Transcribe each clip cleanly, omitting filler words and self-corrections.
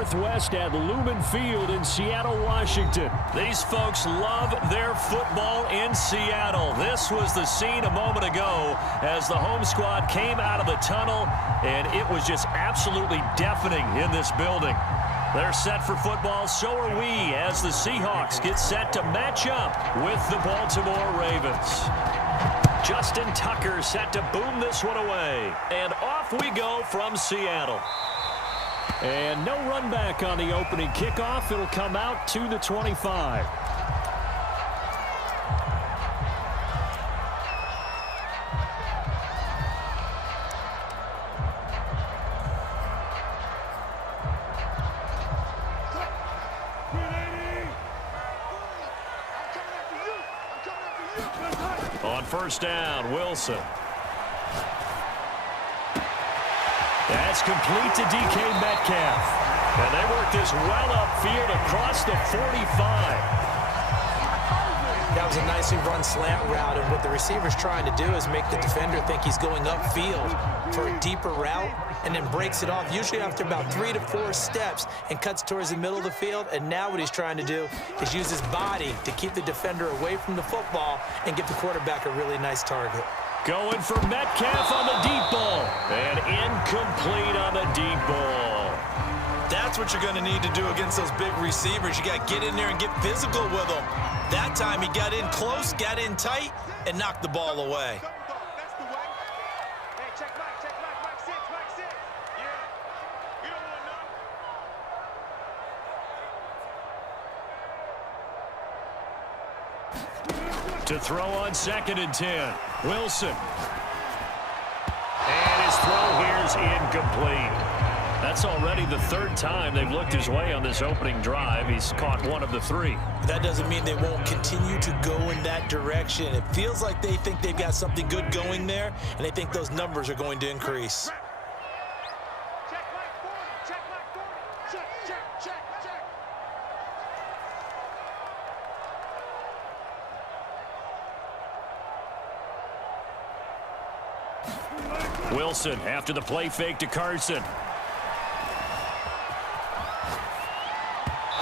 Northwest at Lumen Field in Seattle, Washington. These folks love their football in Seattle. This was the scene a moment ago as the home squad came out of the tunnel, and it was just absolutely deafening in this building. They're set for football, so are we, as the Seahawks get set to match up with the Baltimore Ravens. Justin Tucker set to boom this one away. And off we go from Seattle. And no run back on the opening kickoff. It'll come out to the 25. On first down, Wilson. That's complete to DK Metcalf. And they work this well upfield across the 45. That was a nicely run slant route, and what the receiver's trying to do is make the defender think he's going upfield for a deeper route, and then breaks it off, usually after about 3 to 4 steps, and cuts towards the middle of the field. And now what he's trying to do is use his body to keep the defender away from the football and give the quarterback a really nice target. Going for Metcalf on the deep ball. And incomplete on the deep ball. That's what you're going to need to do against those big receivers. You got to get in there and get physical with them. That time he got in close, got in tight, and knocked the ball away. To throw on 2nd and 10. Wilson. And his throw here's incomplete. That's already the 3rd time they've looked his way on this opening drive. He's caught 1 of the 3. That doesn't mean they won't continue to go in that direction. It feels like they think they've got something good going there, and they think those numbers are going to increase. Wilson after the play fake to Carson.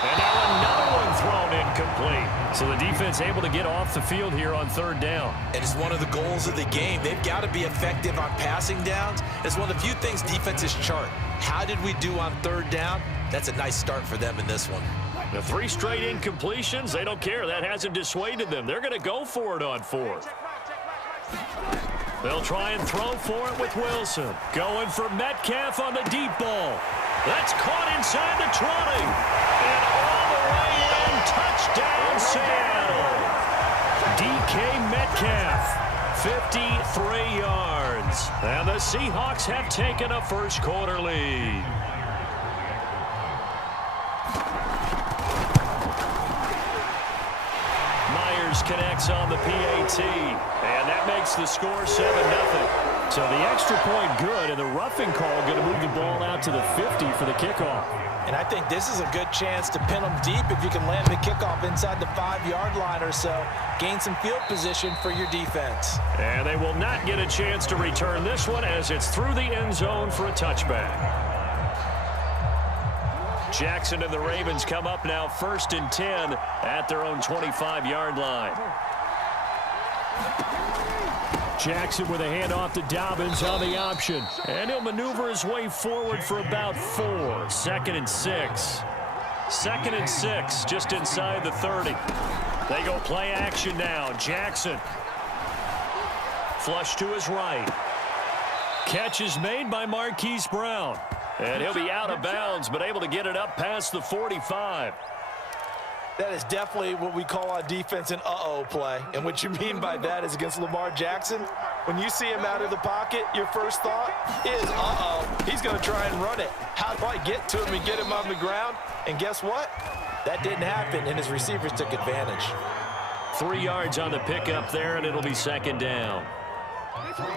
And now another one thrown incomplete. So the defense able to get off the field here on 3rd down. And it's one of the goals of the game. They've got to be effective on passing downs. It's one of the few things defenses chart. How did we do on 3rd down? That's a nice start for them in this one. The 3 straight incompletions, they don't care. That hasn't dissuaded them. They're going to go for it on 4th. They'll try and throw for it with Wilson. Going for Metcalf on the deep ball. That's caught inside the 20. And all the way in, touchdown Seattle. DK Metcalf, 53 yards. And the Seahawks have taken a first quarter lead. Connects on the PAT, and that makes the score 7-0. So the extra point good, and the roughing call going to move the ball out to the 50 for the kickoff. And I think this is a good chance to pin them deep if you can land the kickoff inside the 5-yard line or so. Gain some field position for your defense. And they will not get a chance to return this one as it's through the end zone for a touchback. Jackson and the Ravens come up now 1st and 10 at their own 25-yard line. Jackson with a handoff to Dobbins on the option. And he'll maneuver his way forward for about 4. 2nd and 6. 2nd and 6 just inside the 30. They go play action now. Jackson. Flush to his right. Catch is made by Marquise Brown. And he'll be out of bounds, but able to get it up past the 45. That is definitely what we call on defense an uh-oh play. And what you mean by that is against Lamar Jackson, when you see him out of the pocket, your first thought is, uh-oh, he's going to try and run it. How do I get to him and get him on the ground? And guess what? That didn't happen, and his receivers took advantage. 3 yards on the pickup there, and it'll be 2nd down.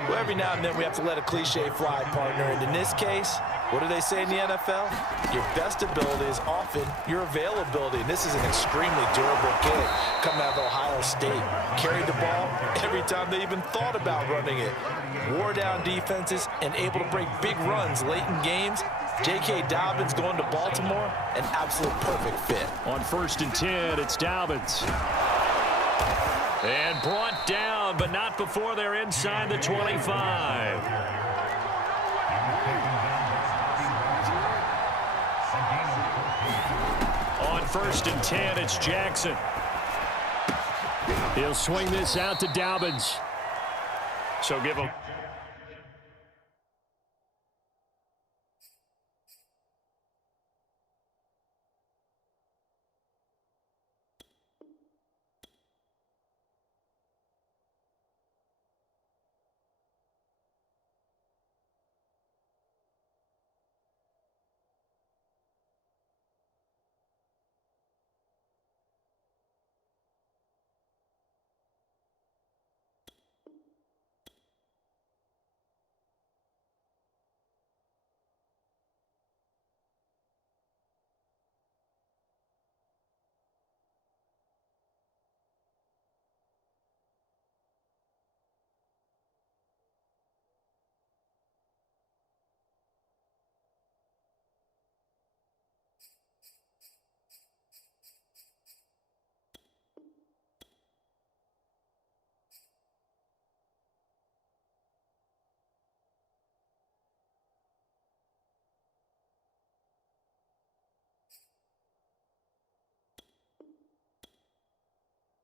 Well, every now and then we have to let a cliche fly, partner. And in this case, what do they say in the NFL? Your best ability is often your availability. And this is an extremely durable kid coming out of Ohio State. Carried the ball every time they even thought about running it. Wore down defenses and able to break big runs late in games. J.K. Dobbins going to Baltimore, an absolute perfect fit. On 1st and 10, it's Dobbins. And brought down, but not before they're inside the 25. On 1st and 10, it's Jackson. He'll swing this out to Dobbins. So give him.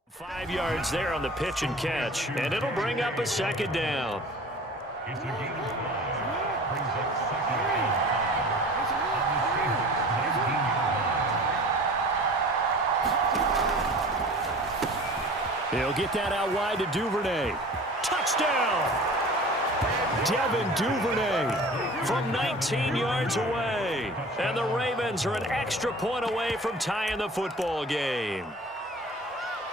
Five yards there on the pitch and catch, and it'll bring up a 2nd down. He'll get that out wide to Duvernay. Touchdown! Devin Duvernay from 19 yards away. And the Ravens are an extra point away from tying the football game.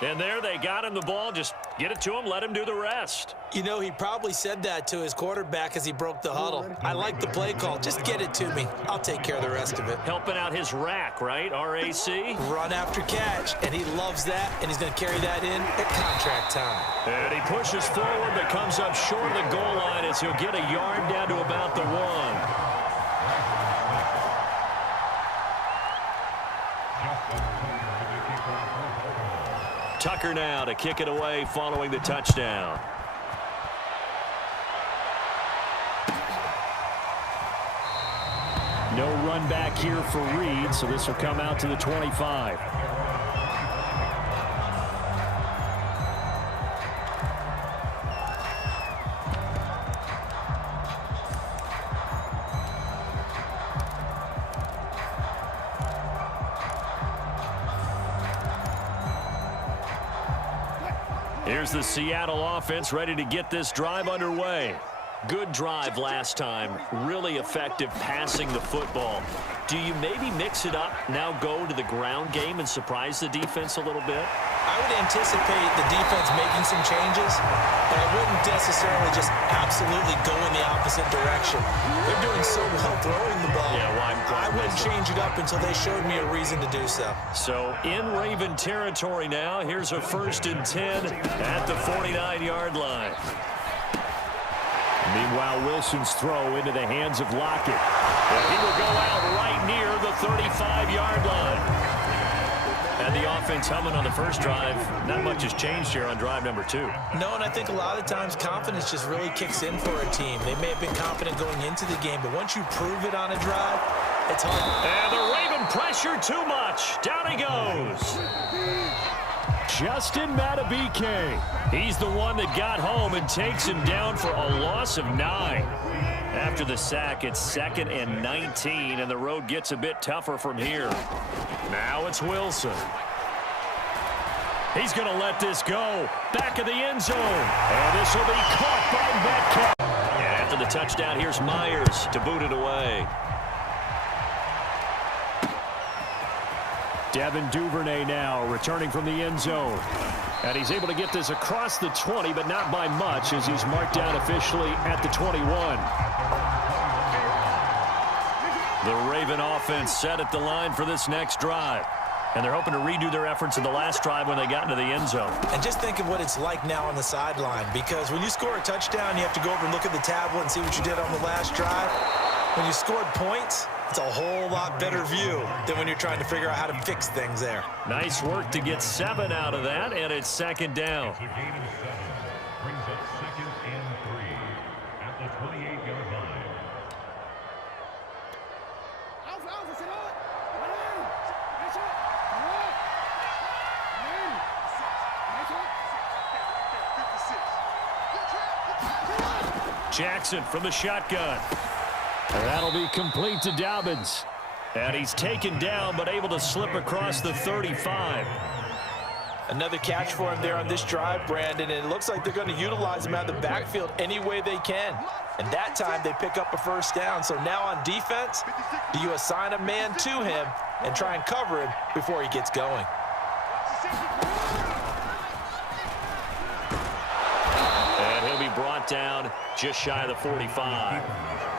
And there they got him the ball. Just get it to him, let him do the rest. You know, he probably said that to his quarterback as he broke the huddle. I like the play call. Just get it to me. I'll take care of the rest of it. Helping out his rack, right? R-A-C? Run after catch, and he loves that, and he's going to carry that in at contract time. And he pushes forward, but comes up short of the goal line as he'll get a yard down to about the 1. Tucker now to kick it away following the touchdown. No run back here for Reed, so this will come out to the 25. Here's the Seattle offense ready to get this drive underway. Good drive last time. Really effective passing the football. Do you maybe mix it up, now go to the ground game and surprise the defense a little bit? I would anticipate the defense making some changes, but I wouldn't necessarily just absolutely go in the opposite direction. They're doing so well throwing the ball. Yeah, why I wouldn't change it up until they showed me a reason to do so. So in Raven territory now, here's a 1st and 10 at the 49-yard line. Meanwhile, Wilson's throw into the hands of Lockett. And he will go out right near the 35-yard line. And the offense humming on the first drive. Not much has changed here on drive number 2. No, and I think a lot of times confidence just really kicks in for a team. They may have been confident going into the game, but once you prove it on a drive, it's hard. And the Raven pressure too much. Down he goes. Justin Matabike. He's the one that got home and takes him down for a loss of 9. After the sack, it's 2nd and 19, and the road gets a bit tougher from here. Now it's Wilson. He's going to let this go. Back of the end zone. And this will be caught by Metcalf. And after the touchdown, here's Myers to boot it away. Devin Duvernay now returning from the end zone. And he's able to get this across the 20, but not by much as he's marked down officially at the 21. The Raven offense set at the line for this next drive. And they're hoping to redo their efforts in the last drive when they got into the end zone. And just think of what it's like now on the sideline, because when you score a touchdown, you have to go over and look at the tablet and see what you did on the last drive. When you scored points, it's a whole lot better view than when you're trying to figure out how to fix things there. Nice work to get 7 out of that, and it's second down. Brings up 2nd and 3 at the 28-yard line. Jackson from the shotgun. And that'll be complete to Dobbins. And he's taken down, but able to slip across the 35. Another catch for him there on this drive, Brandon, and it looks like they're going to utilize him out of the backfield any way they can. And that time they pick up a first down. So now on defense, do you assign a man to him and try and cover him before he gets going? And he'll be brought down just shy of the 45.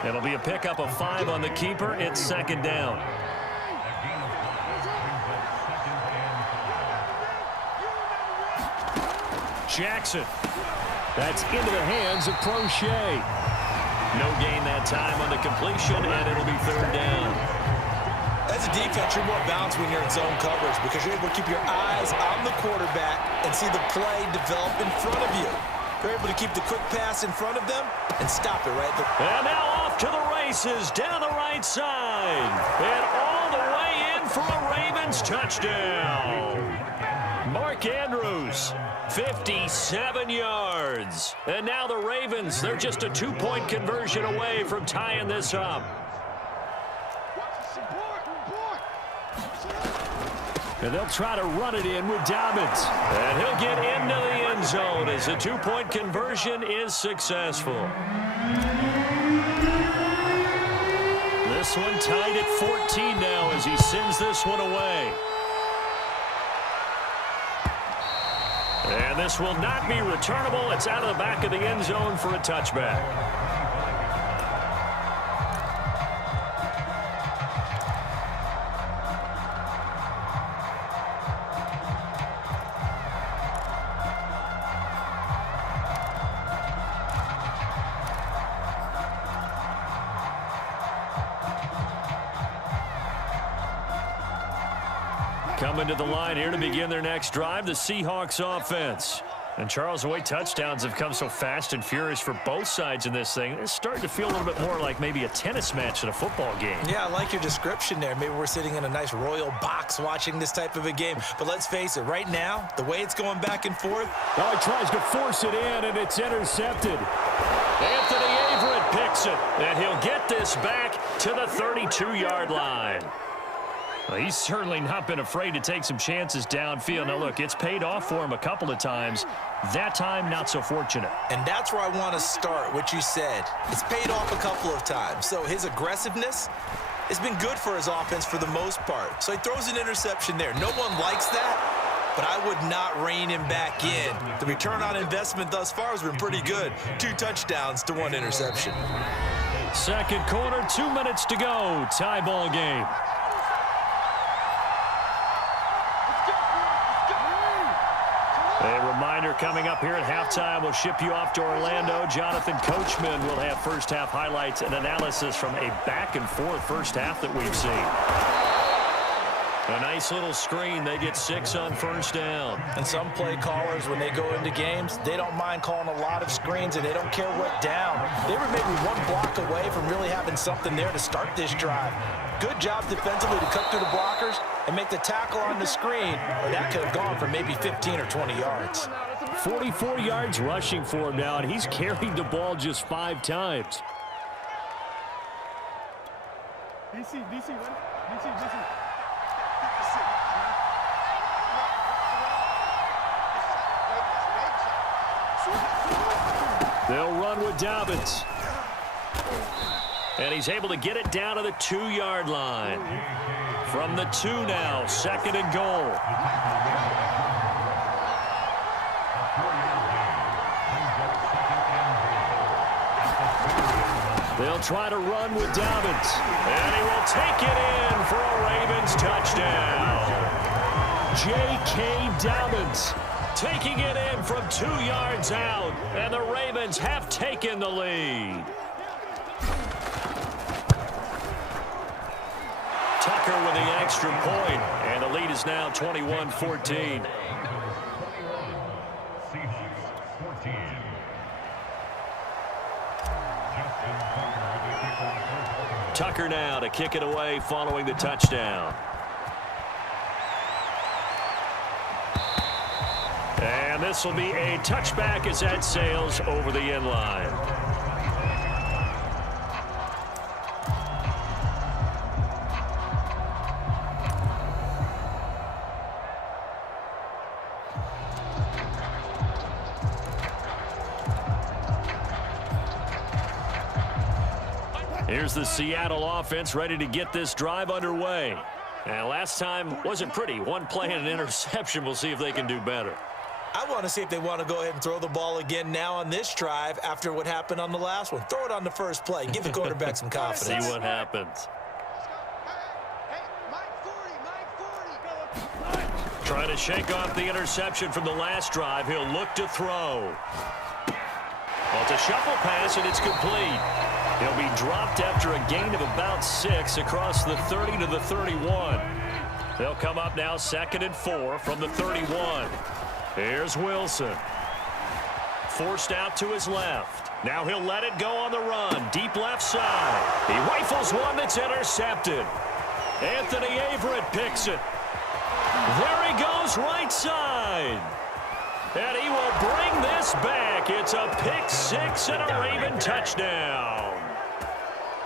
It'll be a pickup of 5 on the keeper. It's second down. Jackson. That's into the hands of Crochet. No gain that time on the completion, and it'll be third down. As a defense, you're more balanced when you're in zone coverage because you're able to keep your eyes on the quarterback and see the play develop in front of you. You're able to keep the quick pass in front of them and stop it right there. And now off to the races down the right side. And all the way in for a Ravens touchdown. Mark Andrews, 57 yards. And now the Ravens, they're just a 2-point conversion away from tying this up. And they'll try to run it in with Dobbins. And he'll get into the end zone as the 2-point conversion is successful. This one tied at 14 now as he sends this one away. And this will not be returnable. It's out of the back of the end zone for a touchback. Coming to the line here to begin their next drive, the Seahawks offense. And Charles, the way touchdowns have come so fast and furious for both sides in this thing, it's starting to feel a little bit more like maybe a tennis match than a football game. Yeah, I like your description there. Maybe we're sitting in a nice royal box watching this type of a game. But let's face it, right now, the way it's going back and forth. Oh, he tries to force it in, and it's intercepted. Anthony Averett picks it, and he'll get this back to the 32-yard line. Well, he's certainly not been afraid to take some chances downfield. Now, look, it's paid off for him a couple of times. That time, not so fortunate. And that's where I want to start, what you said. It's paid off a couple of times. So his aggressiveness has been good for his offense for the most part. So he throws an interception there. No one likes that, but I would not rein him back in. The return on investment thus far has been pretty good. 2 touchdowns to 1 interception. Second quarter, 2 minutes to go. Tie ball game. A reminder coming up here at halftime, we'll ship you off to Orlando. Jonathan Coachman will have first-half highlights and analysis from a back-and-forth first half that we've seen. A nice little screen. They get 6 on first down. And some play callers, when they go into games, they don't mind calling a lot of screens, and they don't care what down. They were maybe 1 block away from really having something there to start this drive. Good job defensively to cut through the blockers and make the tackle on the screen, or that could have gone for maybe 15 or 20 yards. 44 yards rushing for him now, and he's carried the ball just 5 times. DC, DC. They'll run with Dobbins. And he's able to get it down to the 2-yard line. From the 2 now, 2nd and goal. They'll try to run with Dobbins. And he will take it in for a Ravens touchdown. J.K. Dobbins taking it in from 2 yards out. And the Ravens have taken the lead. extra point, and the lead is now 21-14. Tucker now to kick it away following the touchdown. And this will be a touchback as that sails over the end line. Here's the Seattle offense ready to get this drive underway. And last time wasn't pretty. One play and an interception. We'll see if they can do better. I want to see if they want to go ahead and throw the ball again now on this drive after what happened on the last one. Throw it on the first play. Give the quarterback some confidence. See what happens. Trying to shake off the interception from the last drive. He'll look to throw. Well, it's a shuffle pass, and it's complete. He'll be dropped after a gain of about 6 across the 30 to the 31. They'll come up now 2nd and 4 from the 31. Here's Wilson. Forced out to his left. Now he'll let it go on the run. Deep left side. He rifles one that's intercepted. Anthony Averett picks it. There he goes right side. And he will bring this back. It's a pick 6 and a Raven touchdown.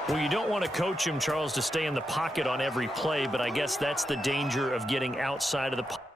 Well, you don't want to coach him, Charles, to stay in the pocket on every play, but I guess that's the danger of getting outside of the pocket.